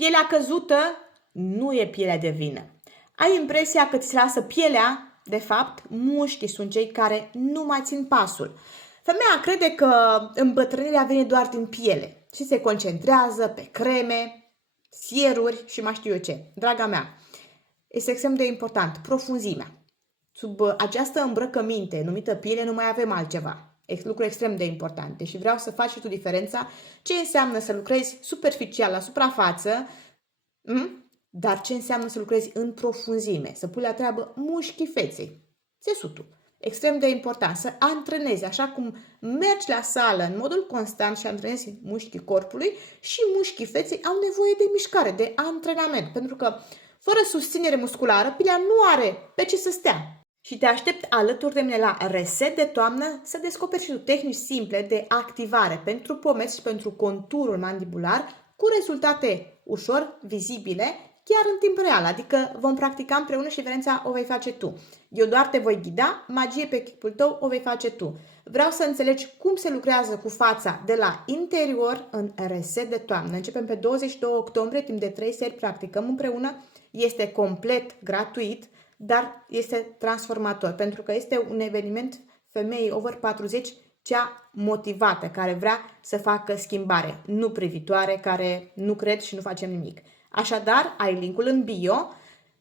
Pielea căzută nu e pielea de vină. Ai impresia că ți lasă pielea, de fapt, mușchii sunt cei care nu mai țin pasul. Femeia crede că îmbătrânirea vine doar din piele și se concentrează pe creme, sieruri și mai știu eu ce. Draga mea, este extrem de important, profunzimea. Sub această îmbrăcăminte numită piele nu mai avem altceva. Lucruri extrem de importante și vreau să faci și tu diferența ce înseamnă să lucrezi superficial la suprafață, dar ce înseamnă să lucrezi în profunzime, să pui la treabă mușchii feței, țesutul. Extrem de important să antrenezi, așa cum mergi la sală în modul constant și antrenezi mușchii corpului, și mușchii feței au nevoie de mișcare, de antrenament, pentru că fără susținere musculară, pielea nu are pe ce să stea. Și te aștept alături de mine la Reset de toamnă să descoperi și tu tehnici simple de activare pentru pomeți și pentru conturul mandibular cu rezultate ușor vizibile, chiar în timp real, adică vom practica împreună și diferența o vei face tu. Eu doar te voi ghida, magie pe chipul tău o vei face tu. Vreau să înțelegi cum se lucrează cu fața de la interior în Reset de toamnă. Începem pe 22 octombrie, timp de 3 seri, practicăm împreună. Este complet gratuit, dar este transformator, pentru că este un eveniment femeii over 40, cea motivată, care vrea să facă schimbare, nu privitoare, care nu cred și nu facem nimic. Așadar, ai linkul în bio,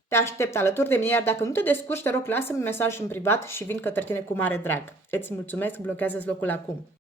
te aștept alături de mine, iar dacă nu te descurci, te rog, lasă-mi mesaj în privat și vin către tine cu mare drag. Îți mulțumesc, blochează-ți locul acum.